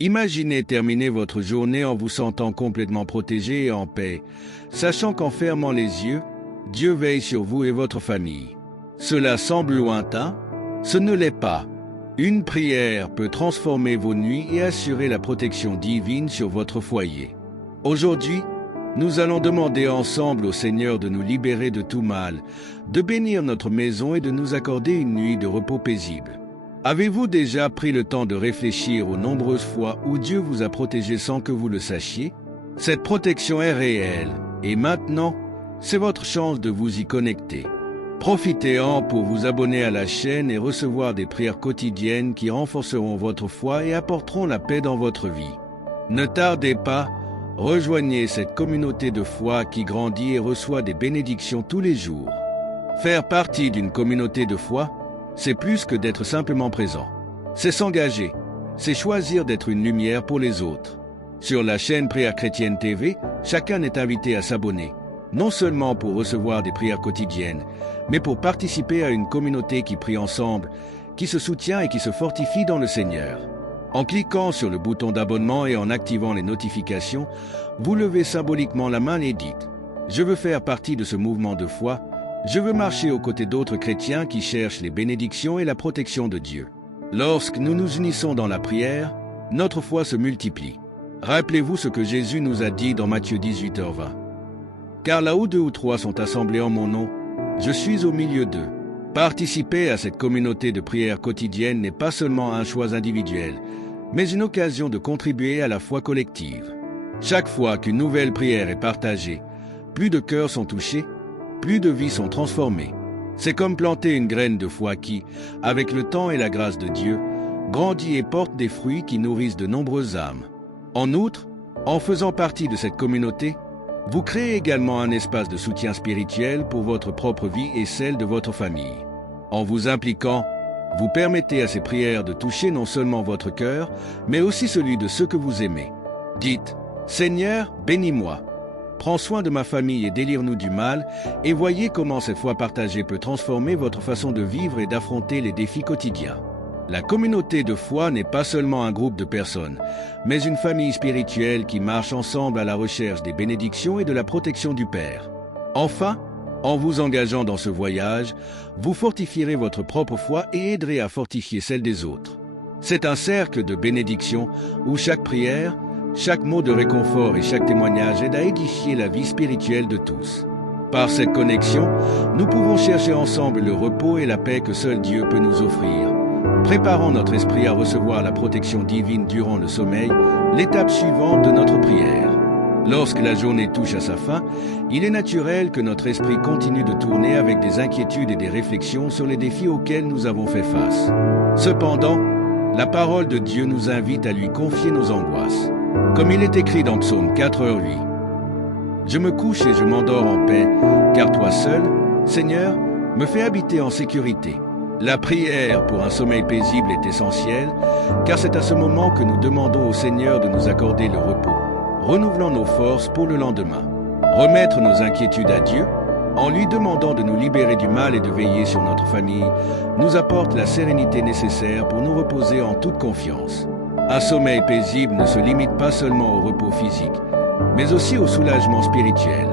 Imaginez terminer votre journée en vous sentant complètement protégé et en paix, sachant qu'en fermant les yeux, Dieu veille sur vous et votre famille. Cela semble lointain, ce ne l'est pas. Une prière peut transformer vos nuits et assurer la protection divine sur votre foyer. Aujourd'hui, nous allons demander ensemble au Seigneur de nous libérer de tout mal, de bénir notre maison et de nous accorder une nuit de repos paisible. Avez-vous déjà pris le temps de réfléchir aux nombreuses fois où Dieu vous a protégé sans que vous le sachiez? Cette protection est réelle et maintenant, c'est votre chance de vous y connecter. Profitez-en pour vous abonner à la chaîne et recevoir des prières quotidiennes qui renforceront votre foi et apporteront la paix dans votre vie. Ne tardez pas, rejoignez cette communauté de foi qui grandit et reçoit des bénédictions tous les jours. Faire partie d'une communauté de foi, c'est plus que d'être simplement présent. C'est s'engager, c'est choisir d'être une lumière pour les autres. Sur la chaîne Prière Chrétienne TV, chacun est invité à s'abonner, non seulement pour recevoir des prières quotidiennes, mais pour participer à une communauté qui prie ensemble, qui se soutient et qui se fortifie dans le Seigneur. En cliquant sur le bouton d'abonnement et en activant les notifications, vous levez symboliquement la main et dites « Je veux faire partie de ce mouvement de foi. Je veux marcher aux côtés d'autres chrétiens qui cherchent les bénédictions et la protection de Dieu. » Lorsque nous nous unissons dans la prière, notre foi se multiplie. Rappelez-vous ce que Jésus nous a dit dans Matthieu 18h20. « Car là où 2 ou 3 sont assemblés en mon nom, je suis au milieu d'eux. » Participer à cette communauté de prière quotidienne n'est pas seulement un choix individuel, mais une occasion de contribuer à la foi collective. Chaque fois qu'une nouvelle prière est partagée, plus de cœurs sont touchés, plus de vies sont transformées. C'est comme planter une graine de foi qui, avec le temps et la grâce de Dieu, grandit et porte des fruits qui nourrissent de nombreuses âmes. En outre, en faisant partie de cette communauté, vous créez également un espace de soutien spirituel pour votre propre vie et celle de votre famille. En vous impliquant, vous permettez à ces prières de toucher non seulement votre cœur, mais aussi celui de ceux que vous aimez. Dites « Seigneur, bénis-moi. Prends soin de ma famille et délivre-nous du mal, et voyez comment cette foi partagée peut transformer votre façon de vivre et d'affronter les défis quotidiens. » La communauté de foi n'est pas seulement un groupe de personnes, mais une famille spirituelle qui marche ensemble à la recherche des bénédictions et de la protection du Père. Enfin, en vous engageant dans ce voyage, vous fortifierez votre propre foi et aiderez à fortifier celle des autres. C'est un cercle de bénédictions où chaque prière, chaque mot de réconfort et chaque témoignage aide à édifier la vie spirituelle de tous. Par cette connexion, nous pouvons chercher ensemble le repos et la paix que seul Dieu peut nous offrir. Préparons notre esprit à recevoir la protection divine durant le sommeil, l'étape suivante de notre prière. Lorsque la journée touche à sa fin, il est naturel que notre esprit continue de tourner avec des inquiétudes et des réflexions sur les défis auxquels nous avons fait face. Cependant, la parole de Dieu nous invite à lui confier nos angoisses. Comme il est écrit dans Psaume 4h8, « Je me couche et je m'endors en paix, car toi seul, Seigneur, me fais habiter en sécurité. » La prière pour un sommeil paisible est essentielle, car c'est à ce moment que nous demandons au Seigneur de nous accorder le repos, renouvelant nos forces pour le lendemain. Remettre nos inquiétudes à Dieu, en lui demandant de nous libérer du mal et de veiller sur notre famille, nous apporte la sérénité nécessaire pour nous reposer en toute confiance. Un sommeil paisible ne se limite pas seulement au repos physique, mais aussi au soulagement spirituel.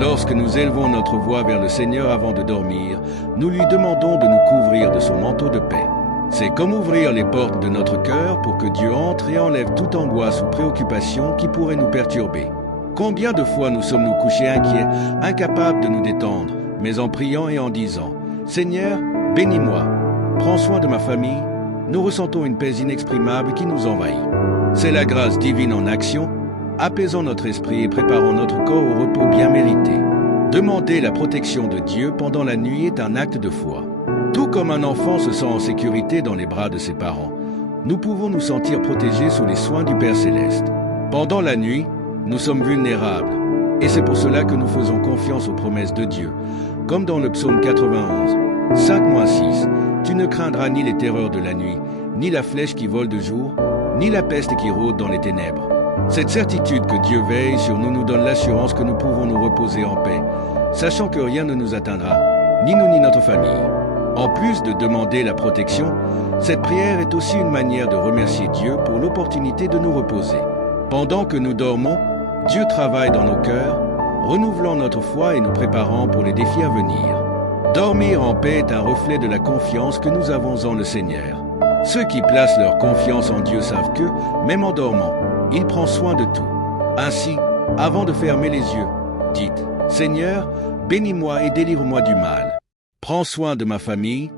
Lorsque nous élevons notre voix vers le Seigneur avant de dormir, nous lui demandons de nous couvrir de son manteau de paix. C'est comme ouvrir les portes de notre cœur pour que Dieu entre et enlève toute angoisse ou préoccupation qui pourrait nous perturber. Combien de fois nous sommes-nous couchés inquiets, incapables de nous détendre, mais en priant et en disant « Seigneur, bénis-moi, prends soin de ma famille », nous ressentons une paix inexprimable qui nous envahit. C'est la grâce divine en action, apaisant notre esprit et préparant notre corps au repos bien mérité. Demander la protection de Dieu pendant la nuit est un acte de foi. Tout comme un enfant se sent en sécurité dans les bras de ses parents, nous pouvons nous sentir protégés sous les soins du Père Céleste. Pendant la nuit, nous sommes vulnérables, et c'est pour cela que nous faisons confiance aux promesses de Dieu. Comme dans le psaume 91, 5-6, « Tu ne craindras ni les terreurs de la nuit, ni la flèche qui vole de jour, ni la peste qui rôde dans les ténèbres. » Cette certitude que Dieu veille sur nous nous donne l'assurance que nous pouvons nous reposer en paix, sachant que rien ne nous atteindra, ni nous ni notre famille. En plus de demander la protection, Cette prière est aussi une manière de remercier Dieu pour l'opportunité de nous reposer. Pendant que nous dormons, Dieu travaille dans nos cœurs, renouvelant notre foi et nous préparant pour les défis à venir. Dormir en paix est un reflet de la confiance que nous avons en le Seigneur. Ceux qui placent leur confiance en Dieu savent que, même en dormant, il prend soin de tout. Ainsi, avant de fermer les yeux, dites « Seigneur, bénis-moi et délivre-moi du mal. Prends soin de ma famille,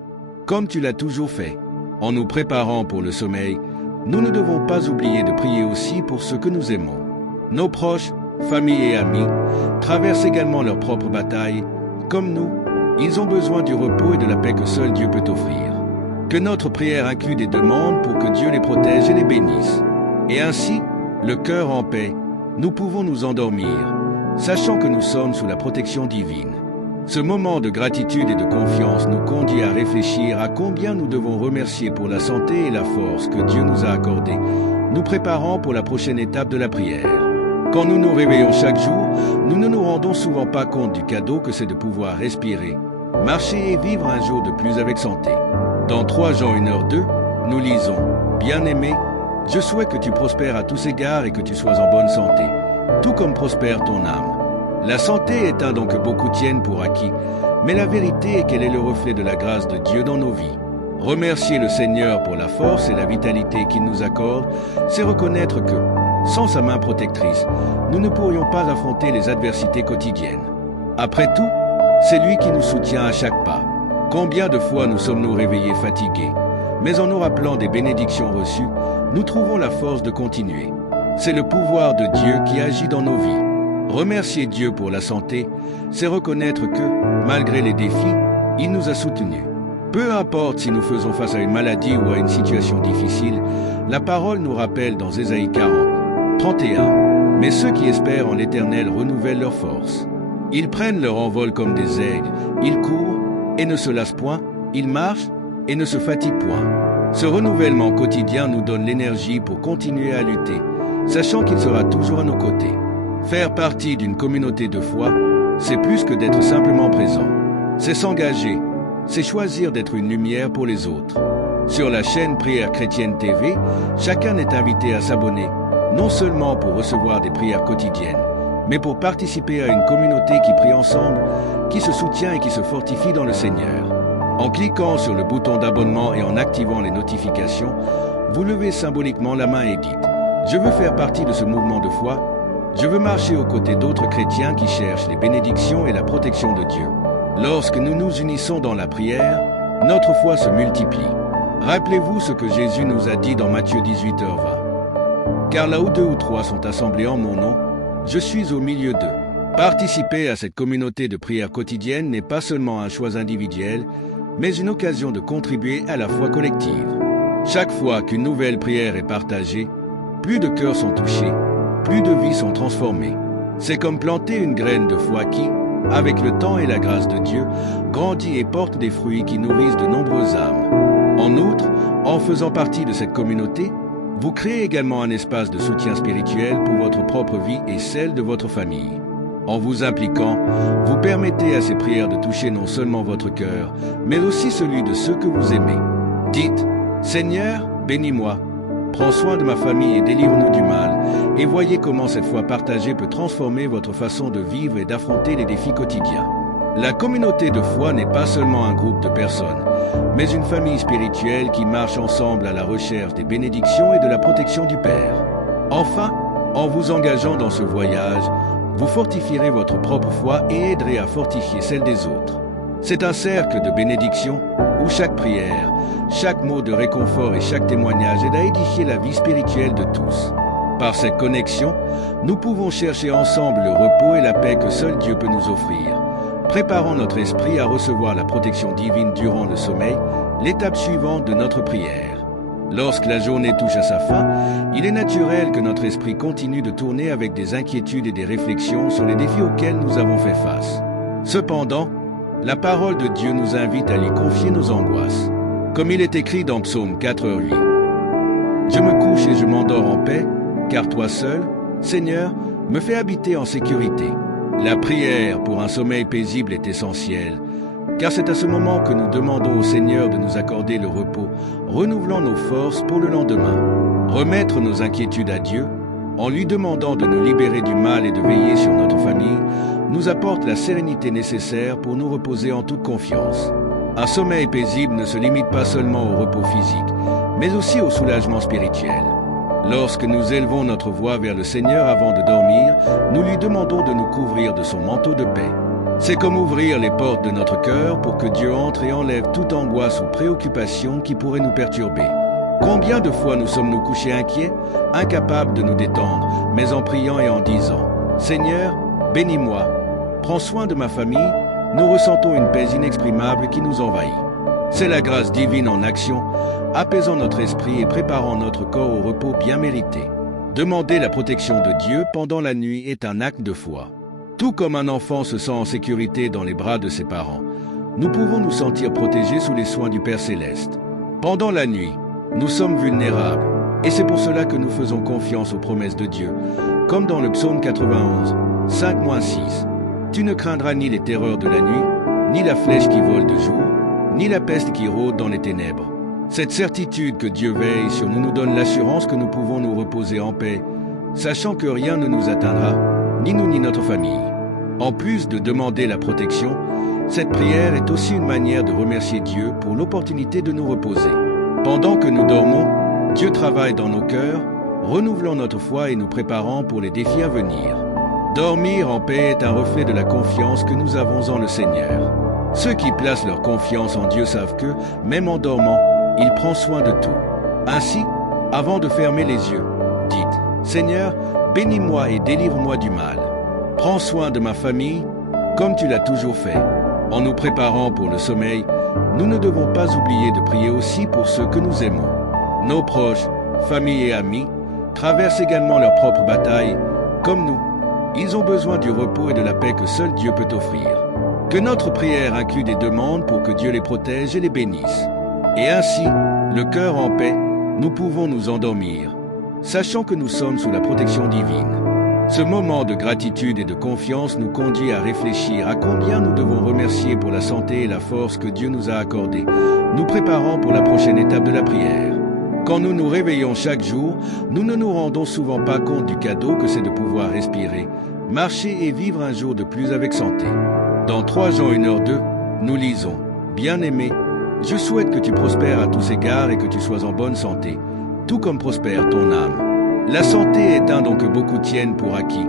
comme tu l'as toujours fait. » En nous préparant pour le sommeil, nous ne devons pas oublier de prier aussi pour ceux que nous aimons. Nos proches, famille et amis, traversent également leur propre bataille. Comme nous, ils ont besoin du repos et de la paix que seul Dieu peut offrir. Que notre prière inclue des demandes pour que Dieu les protège et les bénisse. Et ainsi, le cœur en paix, nous pouvons nous endormir, sachant que nous sommes sous la protection divine. Ce moment de gratitude et de confiance nous conduit à réfléchir à combien nous devons remercier pour la santé et la force que Dieu nous a accordées, nous préparant pour la prochaine étape de la prière. Quand nous nous réveillons chaque jour, nous ne nous rendons souvent pas compte du cadeau que c'est de pouvoir respirer, marcher et vivre un jour de plus avec santé. Dans 3 Jean 1h2, nous lisons « Bien-aimé, je souhaite que tu prospères à tous égards et que tu sois en bonne santé, tout comme prospère ton âme. » La santé est un don que beaucoup tiennent pour acquis, mais la vérité est qu'elle est le reflet de la grâce de Dieu dans nos vies. Remercier le Seigneur pour la force et la vitalité qu'il nous accorde, c'est reconnaître que, sans sa main protectrice, nous ne pourrions pas affronter les adversités quotidiennes. Après tout, c'est lui qui nous soutient à chaque pas. Combien de fois nous sommes-nous réveillés fatigués, mais en nous rappelant des bénédictions reçues, nous trouvons la force de continuer. C'est le pouvoir de Dieu qui agit dans nos vies. Remercier Dieu pour la santé, c'est reconnaître que, malgré les défis, il nous a soutenus. Peu importe si nous faisons face à une maladie ou à une situation difficile, la parole nous rappelle dans Ésaïe 40, 31, « Mais ceux qui espèrent en l'Éternel renouvellent leur force. Ils prennent leur envol comme des aigles, ils courent et ne se lassent point, ils marchent et ne se fatiguent point. » Ce renouvellement quotidien nous donne l'énergie pour continuer à lutter, sachant qu'il sera toujours à nos côtés. Faire partie d'une communauté de foi, c'est plus que d'être simplement présent. C'est s'engager, c'est choisir d'être une lumière pour les autres. Sur la chaîne Prière Chrétienne TV, chacun est invité à s'abonner, non seulement pour recevoir des prières quotidiennes, mais pour participer à une communauté qui prie ensemble, qui se soutient et qui se fortifie dans le Seigneur. En cliquant sur le bouton d'abonnement et en activant les notifications, vous levez symboliquement la main et dites « Je veux faire partie de ce mouvement de foi. Je veux marcher aux côtés d'autres chrétiens qui cherchent les bénédictions et la protection de Dieu. » Lorsque nous nous unissons dans la prière, notre foi se multiplie. Rappelez-vous ce que Jésus nous a dit dans Matthieu 18h20. « Car là où 2 ou 3 sont assemblés en mon nom, je suis au milieu d'eux. » Participer à cette communauté de prière quotidienne n'est pas seulement un choix individuel, mais une occasion de contribuer à la foi collective. Chaque fois qu'une nouvelle prière est partagée, plus de cœurs sont touchés, plus de vies sont transformées. C'est comme planter une graine de foi qui, avec le temps et la grâce de Dieu, grandit et porte des fruits qui nourrissent de nombreuses âmes. En outre, en faisant partie de cette communauté, vous créez également un espace de soutien spirituel pour votre propre vie et celle de votre famille. En vous impliquant, vous permettez à ces prières de toucher non seulement votre cœur, mais aussi celui de ceux que vous aimez. Dites « Seigneur, bénis-moi, prends soin de ma famille et délivre-nous du mal » et voyez comment cette foi partagée peut transformer votre façon de vivre et d'affronter les défis quotidiens. La communauté de foi n'est pas seulement un groupe de personnes, mais une famille spirituelle qui marche ensemble à la recherche des bénédictions et de la protection du Père. Enfin, en vous engageant dans ce voyage, vous fortifierez votre propre foi et aiderez à fortifier celle des autres. C'est un cercle de bénédiction où chaque prière, chaque mot de réconfort et chaque témoignage aide à édifier la vie spirituelle de tous. Par cette connexion, nous pouvons chercher ensemble le repos et la paix que seul Dieu peut nous offrir, préparant notre esprit à recevoir la protection divine durant le sommeil, l'étape suivante de notre prière. Lorsque la journée touche à sa fin, il est naturel que notre esprit continue de tourner avec des inquiétudes et des réflexions sur les défis auxquels nous avons fait face. Cependant, la parole de Dieu nous invite à lui confier nos angoisses. Comme il est écrit dans Psaume 4:8. « Je me couche et je m'endors en paix, car toi seul, Seigneur, me fais habiter en sécurité. » La prière pour un sommeil paisible est essentielle, car c'est à ce moment que nous demandons au Seigneur de nous accorder le repos, renouvelant nos forces pour le lendemain. Remettre nos inquiétudes à Dieu, en lui demandant de nous libérer du mal et de veiller sur notre famille, nous apporte la sérénité nécessaire pour nous reposer en toute confiance. Un sommeil paisible ne se limite pas seulement au repos physique, mais aussi au soulagement spirituel. Lorsque nous élevons notre voix vers le Seigneur avant de dormir, nous lui demandons de nous couvrir de son manteau de paix. C'est comme ouvrir les portes de notre cœur pour que Dieu entre et enlève toute angoisse ou préoccupation qui pourrait nous perturber. Combien de fois nous sommes-nous couchés inquiets, incapables de nous détendre, mais en priant et en disant « Seigneur, bénis-moi, prends soin de ma famille », nous ressentons une paix inexprimable qui nous envahit. C'est la grâce divine en action, apaisant notre esprit et préparant notre corps au repos bien mérité. Demander la protection de Dieu pendant la nuit est un acte de foi. Tout comme un enfant se sent en sécurité dans les bras de ses parents, nous pouvons nous sentir protégés sous les soins du Père Céleste. Pendant la nuit, nous sommes vulnérables, et c'est pour cela que nous faisons confiance aux promesses de Dieu, comme dans le psaume 91, 5-6. Tu ne craindras ni les terreurs de la nuit, ni la flèche qui vole de jour, ni la peste qui rôde dans les ténèbres. Cette certitude que Dieu veille sur nous nous donne l'assurance que nous pouvons nous reposer en paix, sachant que rien ne nous atteindra, ni nous ni notre famille. En plus de demander la protection, cette prière est aussi une manière de remercier Dieu pour l'opportunité de nous reposer. Pendant que nous dormons, Dieu travaille dans nos cœurs, renouvelant notre foi et nous préparant pour les défis à venir. Dormir en paix est un reflet de la confiance que nous avons en le Seigneur. Ceux qui placent leur confiance en Dieu savent que, même en dormant, il prend soin de tout. Ainsi, avant de fermer les yeux, dites « Seigneur, bénis-moi et délivre-moi du mal. Prends soin de ma famille, comme tu l'as toujours fait. » En nous préparant pour le sommeil, nous ne devons pas oublier de prier aussi pour ceux que nous aimons. Nos proches, familles et amis, traversent également leurs propres batailles, comme nous. Ils ont besoin du repos et de la paix que seul Dieu peut offrir. Que notre prière inclue des demandes pour que Dieu les protège et les bénisse. Et ainsi, le cœur en paix, nous pouvons nous endormir, sachant que nous sommes sous la protection divine. Ce moment de gratitude et de confiance nous conduit à réfléchir à combien nous devons remercier pour la santé et la force que Dieu nous a accordées, nous préparant pour la prochaine étape de la prière. Quand nous nous réveillons chaque jour, nous ne nous rendons souvent pas compte du cadeau que c'est de pouvoir respirer, marcher et vivre un jour de plus avec santé. Dans 3 Jean 1h2, nous lisons « Bien-aimé, je souhaite que tu prospères à tous égards et que tu sois en bonne santé, tout comme prospère ton âme. La santé est un don que beaucoup tiennent pour acquis,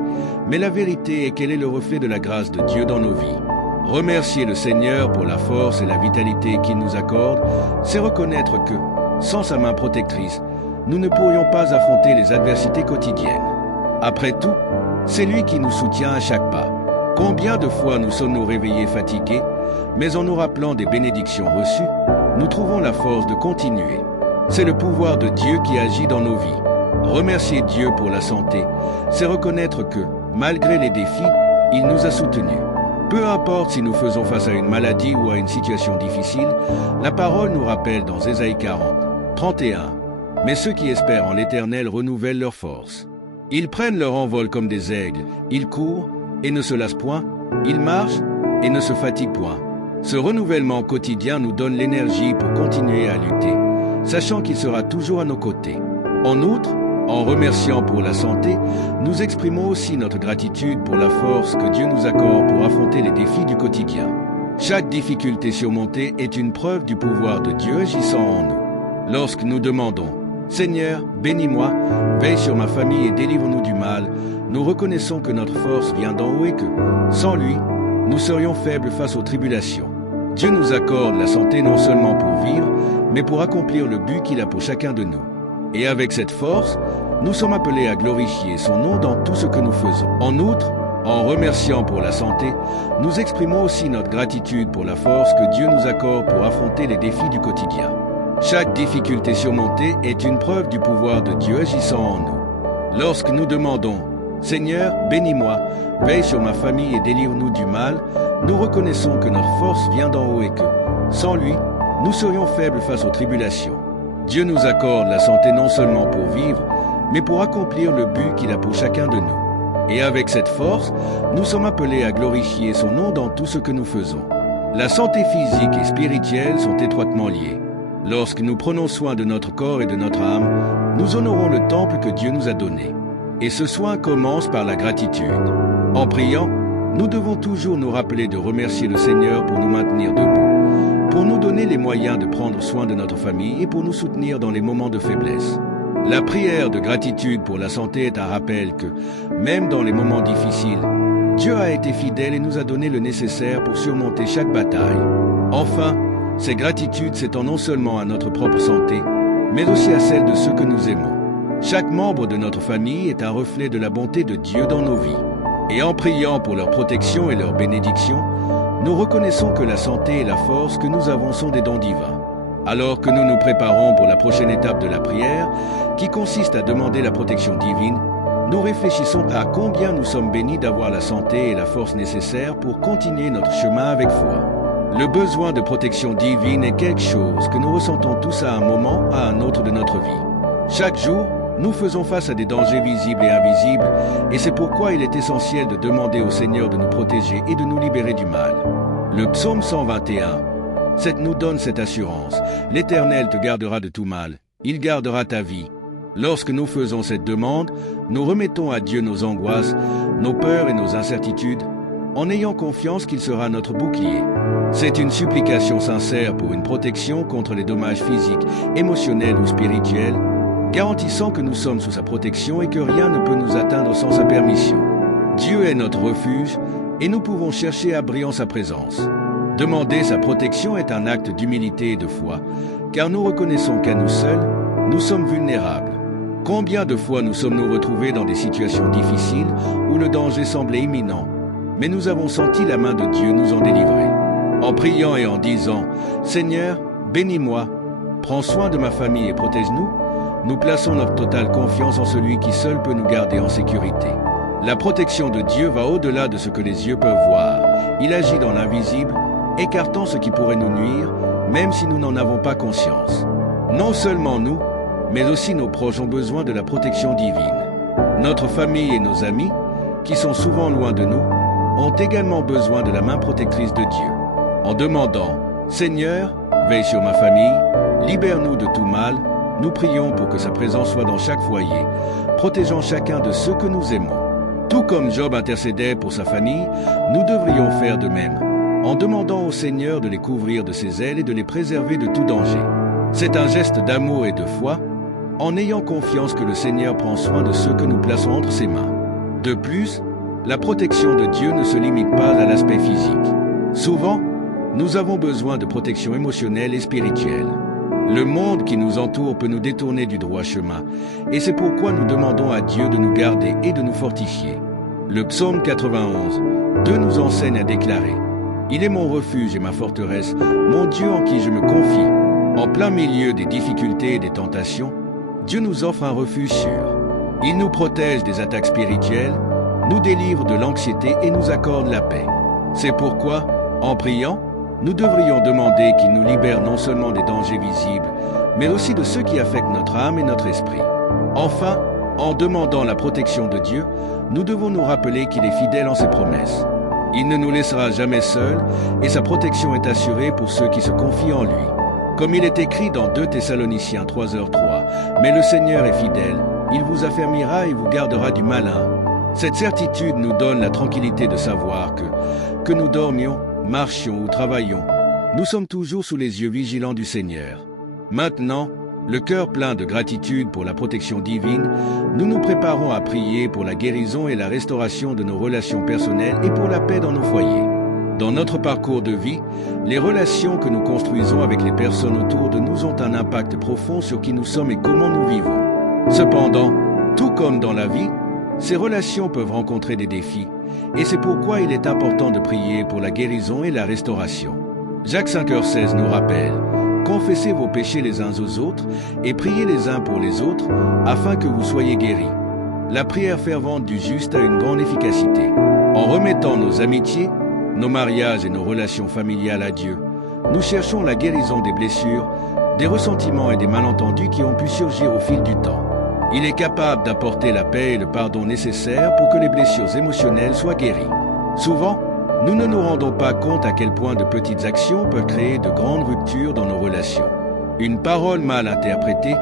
mais la vérité est qu'elle est le reflet de la grâce de Dieu dans nos vies. Remercier le Seigneur pour la force et la vitalité qu'il nous accorde, c'est reconnaître que, sans sa main protectrice, nous ne pourrions pas affronter les adversités quotidiennes. Après tout, c'est lui qui nous soutient à chaque pas. Combien de fois nous sommes-nous réveillés fatigués, mais en nous rappelant des bénédictions reçues, nous trouvons la force de continuer. C'est le pouvoir de Dieu qui agit dans nos vies. Remercier Dieu pour la santé, c'est reconnaître que, malgré les défis, il nous a soutenus. Peu importe si nous faisons face à une maladie ou à une situation difficile, la parole nous rappelle dans Ésaïe 40, 31. « Mais ceux qui espèrent en l'Éternel renouvellent leurs forces. Ils prennent leur envol comme des aigles, ils courent et ne se lassent point, ils marchent et ne se fatiguent point. » Ce renouvellement quotidien nous donne l'énergie pour continuer à lutter, sachant qu'il sera toujours à nos côtés. En outre, en remerciant pour la santé, nous exprimons aussi notre gratitude pour la force que Dieu nous accorde pour affronter les défis du quotidien. Chaque difficulté surmontée est une preuve du pouvoir de Dieu agissant en nous. Lorsque nous demandons « Seigneur, bénis-moi, veille sur ma famille et délivre-nous du mal », nous reconnaissons que notre force vient d'en haut et que, sans lui, nous serions faibles face aux tribulations. Dieu nous accorde la santé non seulement pour vivre, mais pour accomplir le but qu'il a pour chacun de nous. Et avec cette force, nous sommes appelés à glorifier son nom dans tout ce que nous faisons. En outre, en remerciant pour la santé, nous exprimons aussi notre gratitude pour la force que Dieu nous accorde pour affronter les défis du quotidien. Chaque difficulté surmontée est une preuve du pouvoir de Dieu agissant en nous. Lorsque nous demandons « Seigneur, bénis-moi, veille sur ma famille et délivre-nous du mal », nous reconnaissons que notre force vient d'en haut et que, sans lui, nous serions faibles face aux tribulations. Dieu nous accorde la santé non seulement pour vivre, mais pour accomplir le but qu'il a pour chacun de nous. Et avec cette force, nous sommes appelés à glorifier son nom dans tout ce que nous faisons. La santé physique et spirituelle sont étroitement liées. Lorsque nous prenons soin de notre corps et de notre âme, nous honorons le temple que Dieu nous a donné. Et ce soin commence par la gratitude. En priant, nous devons toujours nous rappeler de remercier le Seigneur pour nous maintenir debout, pour nous donner les moyens de prendre soin de notre famille et pour nous soutenir dans les moments de faiblesse. La prière de gratitude pour la santé est un rappel que, même dans les moments difficiles, Dieu a été fidèle et nous a donné le nécessaire pour surmonter chaque bataille. Enfin, cette gratitude s'étend non seulement à notre propre santé, mais aussi à celle de ceux que nous aimons. Chaque membre de notre famille est un reflet de la bonté de Dieu dans nos vies. Et en priant pour leur protection et leur bénédiction, nous reconnaissons que la santé et la force que nous avons sont des dons divins. Alors que nous nous préparons pour la prochaine étape de la prière, qui consiste à demander la protection divine, nous réfléchissons à combien nous sommes bénis d'avoir la santé et la force nécessaires pour continuer notre chemin avec foi. Le besoin de protection divine est quelque chose que nous ressentons tous à un moment, à un autre de notre vie. Chaque jour, nous faisons face à des dangers visibles et invisibles, et c'est pourquoi il est essentiel de demander au Seigneur de nous protéger et de nous libérer du mal. Le psaume 121 nous donne cette assurance. L'Éternel te gardera de tout mal, il gardera ta vie. Lorsque nous faisons cette demande, nous remettons à Dieu nos angoisses, nos peurs et nos incertitudes, en ayant confiance qu'il sera notre bouclier. C'est une supplication sincère pour une protection contre les dommages physiques, émotionnels ou spirituels, garantissant que nous sommes sous sa protection et que rien ne peut nous atteindre sans sa permission. Dieu est notre refuge et nous pouvons chercher abri en sa présence. Demander sa protection est un acte d'humilité et de foi, car nous reconnaissons qu'à nous seuls, nous sommes vulnérables. Combien de fois nous sommes-nous retrouvés dans des situations difficiles où le danger semblait imminent, mais nous avons senti la main de Dieu nous en délivrer. En priant et en disant « Seigneur, bénis-moi, prends soin de ma famille et protège-nous », nous plaçons notre totale confiance en celui qui seul peut nous garder en sécurité. La protection de Dieu va au-delà de ce que les yeux peuvent voir. Il agit dans l'invisible, écartant ce qui pourrait nous nuire, même si nous n'en avons pas conscience. Non seulement nous, mais aussi nos proches ont besoin de la protection divine. Notre famille et nos amis, qui sont souvent loin de nous, ont également besoin de la main protectrice de Dieu. En demandant « Seigneur, veille sur ma famille, libère-nous de tout mal », nous prions pour que sa présence soit dans chaque foyer, protégeant chacun de ceux que nous aimons. Tout comme Job intercédait pour sa famille, nous devrions faire de même, en demandant au Seigneur de les couvrir de ses ailes et de les préserver de tout danger. C'est un geste d'amour et de foi, en ayant confiance que le Seigneur prend soin de ceux que nous plaçons entre ses mains. De plus, la protection de Dieu ne se limite pas à l'aspect physique. Souvent, nous avons besoin de protection émotionnelle et spirituelle. Le monde qui nous entoure peut nous détourner du droit chemin, et c'est pourquoi nous demandons à Dieu de nous garder et de nous fortifier. Le psaume 91, nous enseigne à déclarer « Il est mon refuge et ma forteresse, mon Dieu en qui je me confie. En plein milieu des difficultés et des tentations, Dieu nous offre un refuge sûr. Il nous protège des attaques spirituelles, nous délivre de l'anxiété et nous accorde la paix. C'est pourquoi, en priant, nous devrions demander qu'il nous libère non seulement des dangers visibles, mais aussi de ceux qui affectent notre âme et notre esprit. Enfin, en demandant la protection de Dieu, nous devons nous rappeler qu'il est fidèle en ses promesses. Il ne nous laissera jamais seuls et sa protection est assurée pour ceux qui se confient en lui. Comme il est écrit dans 2 Thessaloniciens 3h3, « Mais le Seigneur est fidèle, il vous affermira et vous gardera du malin. » Cette certitude nous donne la tranquillité de savoir que nous dormions, marchions ou travaillions, nous sommes toujours sous les yeux vigilants du Seigneur. Maintenant, le cœur plein de gratitude pour la protection divine, nous nous préparons à prier pour la guérison et la restauration de nos relations personnelles et pour la paix dans nos foyers. Dans notre parcours de vie, les relations que nous construisons avec les personnes autour de nous ont un impact profond sur qui nous sommes et comment nous vivons. Cependant, tout comme dans la vie, ces relations peuvent rencontrer des défis, et c'est pourquoi il est important de prier pour la guérison et la restauration. Jacques 5h16 nous rappelle « Confessez vos péchés les uns aux autres et priez les uns pour les autres, afin que vous soyez guéris. » La prière fervente du juste a une grande efficacité. En remettant nos amitiés, nos mariages et nos relations familiales à Dieu, nous cherchons la guérison des blessures, des ressentiments et des malentendus qui ont pu surgir au fil du temps. Il est capable d'apporter la paix et le pardon nécessaires pour que les blessures émotionnelles soient guéries. Souvent, nous ne nous rendons pas compte à quel point de petites actions peuvent créer de grandes ruptures dans nos relations. Une parole mal interprétée,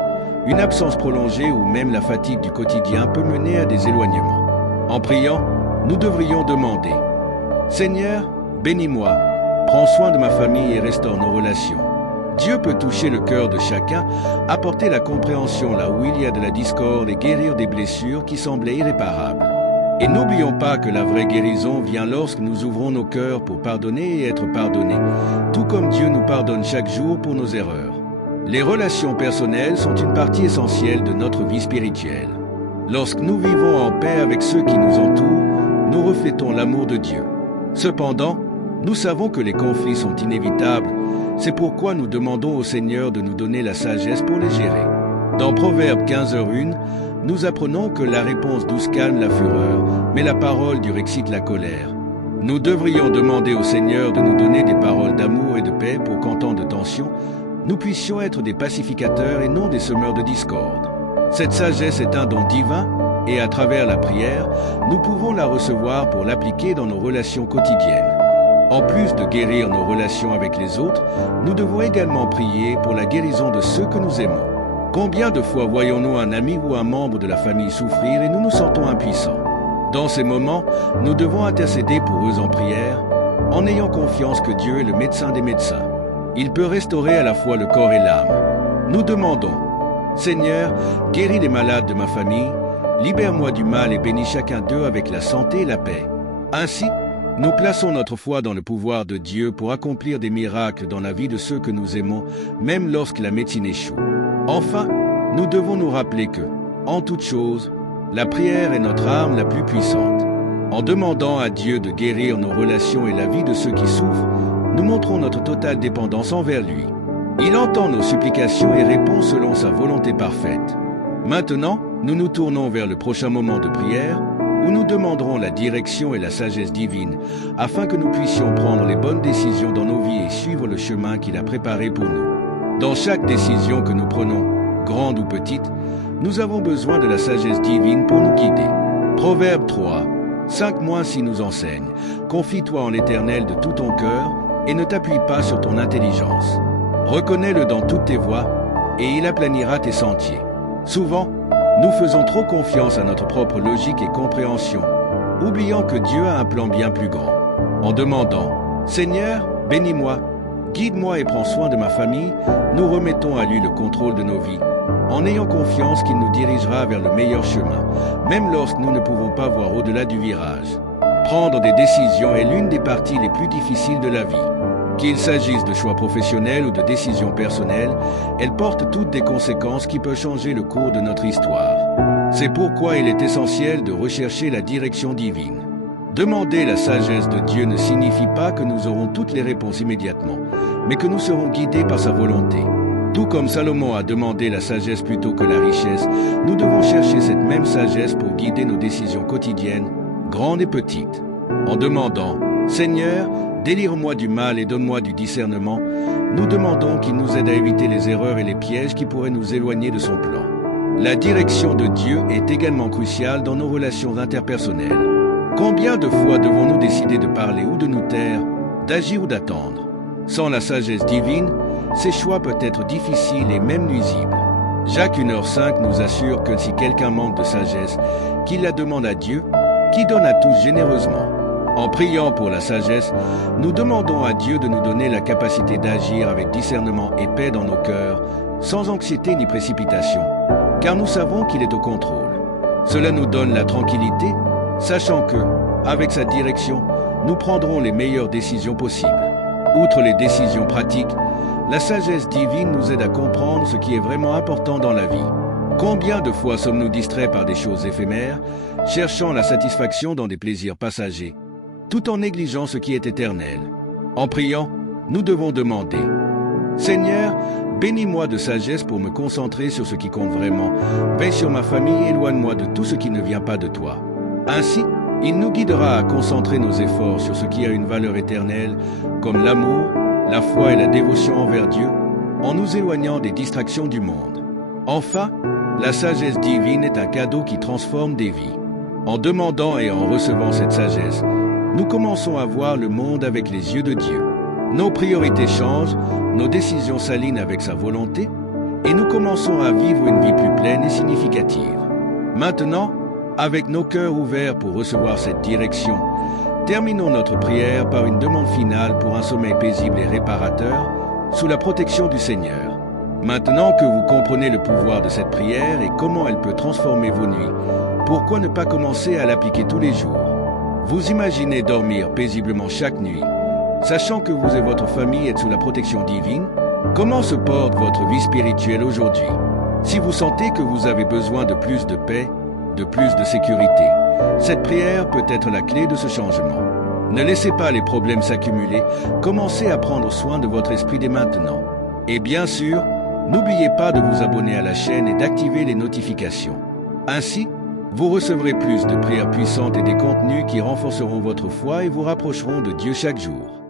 une absence prolongée ou même la fatigue du quotidien peut mener à des éloignements. En priant, nous devrions demander « Seigneur, bénis-moi, prends soin de ma famille et restaure nos relations. » Dieu peut toucher le cœur de chacun, apporter la compréhension là où il y a de la discorde et guérir des blessures qui semblaient irréparables. Et n'oublions pas que la vraie guérison vient lorsque nous ouvrons nos cœurs pour pardonner et être pardonnés, tout comme Dieu nous pardonne chaque jour pour nos erreurs. Les relations personnelles sont une partie essentielle de notre vie spirituelle. Lorsque nous vivons en paix avec ceux qui nous entourent, nous reflétons l'amour de Dieu. Cependant, nous savons que les conflits sont inévitables, c'est pourquoi nous demandons au Seigneur de nous donner la sagesse pour les gérer. Dans Proverbe 15h1, nous apprenons que la réponse douce calme la fureur, mais la parole dure excite la colère. Nous devrions demander au Seigneur de nous donner des paroles d'amour et de paix pour qu'en temps de tension, nous puissions être des pacificateurs et non des semeurs de discorde. Cette sagesse est un don divin et à travers la prière, nous pouvons la recevoir pour l'appliquer dans nos relations quotidiennes. En plus de guérir nos relations avec les autres, nous devons également prier pour la guérison de ceux que nous aimons. Combien de fois voyons-nous un ami ou un membre de la famille souffrir et nous nous sentons impuissants? Dans ces moments, nous devons intercéder pour eux en prière, en ayant confiance que Dieu est le médecin des médecins. Il peut restaurer à la fois le corps et l'âme. Nous demandons, Seigneur, guéris les malades de ma famille, libère-moi du mal et bénis chacun d'eux avec la santé et la paix. Ainsi, nous plaçons notre foi dans le pouvoir de Dieu pour accomplir des miracles dans la vie de ceux que nous aimons, même lorsque la médecine échoue. Enfin, nous devons nous rappeler que, en toute chose, la prière est notre arme la plus puissante. En demandant à Dieu de guérir nos relations et la vie de ceux qui souffrent, nous montrons notre totale dépendance envers lui. Il entend nos supplications et répond selon sa volonté parfaite. Maintenant, nous nous tournons vers le prochain moment de prière, où nous demanderons la direction et la sagesse divine, afin que nous puissions prendre les bonnes décisions dans nos vies et suivre le chemin qu'il a préparé pour nous. Dans chaque décision que nous prenons, grande ou petite, nous avons besoin de la sagesse divine pour nous guider. Proverbe 3, 5-6 nous enseigne « Confie-toi en l'Éternel de tout ton cœur et ne t'appuie pas sur ton intelligence. Reconnais-le dans toutes tes voies et il aplanira tes sentiers. » Souvent, nous faisons trop confiance à notre propre logique et compréhension, oubliant que Dieu a un plan bien plus grand. En demandant « Seigneur, bénis-moi, guide-moi et prends soin de ma famille », nous remettons à lui le contrôle de nos vies, en ayant confiance qu'il nous dirigera vers le meilleur chemin, même lorsque nous ne pouvons pas voir au-delà du virage. Prendre des décisions est l'une des parties les plus difficiles de la vie. Qu'il s'agisse de choix professionnels ou de décisions personnelles, elles portent toutes des conséquences qui peuvent changer le cours de notre histoire. C'est pourquoi il est essentiel de rechercher la direction divine. Demander la sagesse de Dieu ne signifie pas que nous aurons toutes les réponses immédiatement, mais que nous serons guidés par sa volonté. Tout comme Salomon a demandé la sagesse plutôt que la richesse, nous devons chercher cette même sagesse pour guider nos décisions quotidiennes, grandes et petites. En demandant « Seigneur, délivre-moi du mal et donne-moi du discernement », nous demandons qu'il nous aide à éviter les erreurs et les pièges qui pourraient nous éloigner de son plan. La direction de Dieu est également cruciale dans nos relations interpersonnelles. Combien de fois devons-nous décider de parler ou de nous taire, d'agir ou d'attendre? Sans la sagesse divine, ces choix peuvent être difficiles et même nuisibles. Jacques 1h5 nous assure que si quelqu'un manque de sagesse, qu'il la demande à Dieu, qui donne à tous généreusement. En priant pour la sagesse, nous demandons à Dieu de nous donner la capacité d'agir avec discernement et paix dans nos cœurs, sans anxiété ni précipitation, car nous savons qu'il est au contrôle. Cela nous donne la tranquillité, sachant que, avec sa direction, nous prendrons les meilleures décisions possibles. Outre les décisions pratiques, la sagesse divine nous aide à comprendre ce qui est vraiment important dans la vie. Combien de fois sommes-nous distraits par des choses éphémères, cherchant la satisfaction dans des plaisirs passagers, tout en négligeant ce qui est éternel? En priant, nous devons demander « Seigneur, bénis-moi de sagesse pour me concentrer sur ce qui compte vraiment. Veille sur ma famille et éloigne-moi de tout ce qui ne vient pas de toi. » Ainsi, il nous guidera à concentrer nos efforts sur ce qui a une valeur éternelle, comme l'amour, la foi et la dévotion envers Dieu, en nous éloignant des distractions du monde. Enfin, la sagesse divine est un cadeau qui transforme des vies. En demandant et en recevant cette sagesse, nous commençons à voir le monde avec les yeux de Dieu. Nos priorités changent, nos décisions s'alignent avec sa volonté, et nous commençons à vivre une vie plus pleine et significative. Maintenant, avec nos cœurs ouverts pour recevoir cette direction, terminons notre prière par une demande finale pour un sommeil paisible et réparateur sous la protection du Seigneur. Maintenant que vous comprenez le pouvoir de cette prière et comment elle peut transformer vos nuits, pourquoi ne pas commencer à l'appliquer tous les jours? Vous imaginez dormir paisiblement chaque nuit, sachant que vous et votre famille êtes sous la protection divine? Comment se porte votre vie spirituelle aujourd'hui? Si vous sentez que vous avez besoin de plus de paix, de plus de sécurité, cette prière peut être la clé de ce changement. Ne laissez pas les problèmes s'accumuler, commencez à prendre soin de votre esprit dès maintenant. Et bien sûr, n'oubliez pas de vous abonner à la chaîne et d'activer les notifications. Ainsi, vous recevrez plus de prières puissantes et des contenus qui renforceront votre foi et vous rapprocheront de Dieu chaque jour.